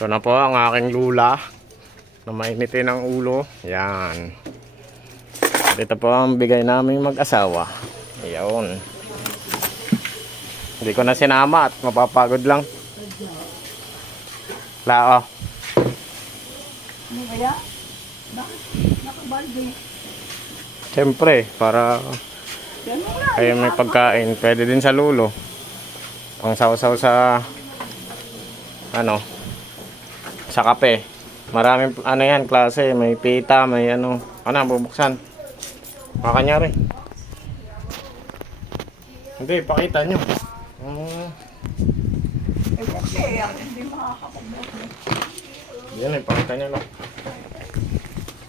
Ito na po ang aking lula na mainitin ang ulo. Yan. Ito po ang bigay naming mag-asawa. Ayan. Hindi ko na sinama at mapapagod lang. Lao. Ano kaya? Nakabalde. Siyempre, para Yan mo na. kayo may pagkain. Pwede din sa lulo. Pang sausaw sa sa kape. Maraming yan klase, may pita, may bubuksan. Makanyari. Hindi, pakita nyo. Eh, kasi hindi makakapagbuhat. Yan, pakita nyo lang.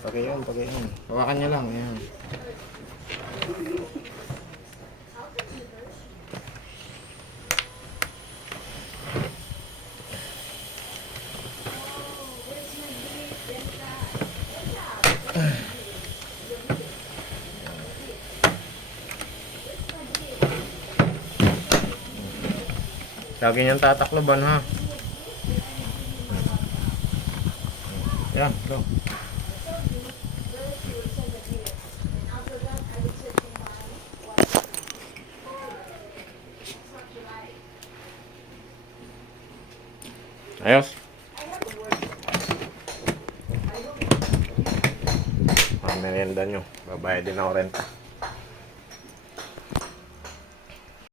Pagkain. Hawakan nyo lang. Yan. Lagi niyang tatakloban, ha? Yan, go. Ayos. Merienda nyo. Babayad din ako renta.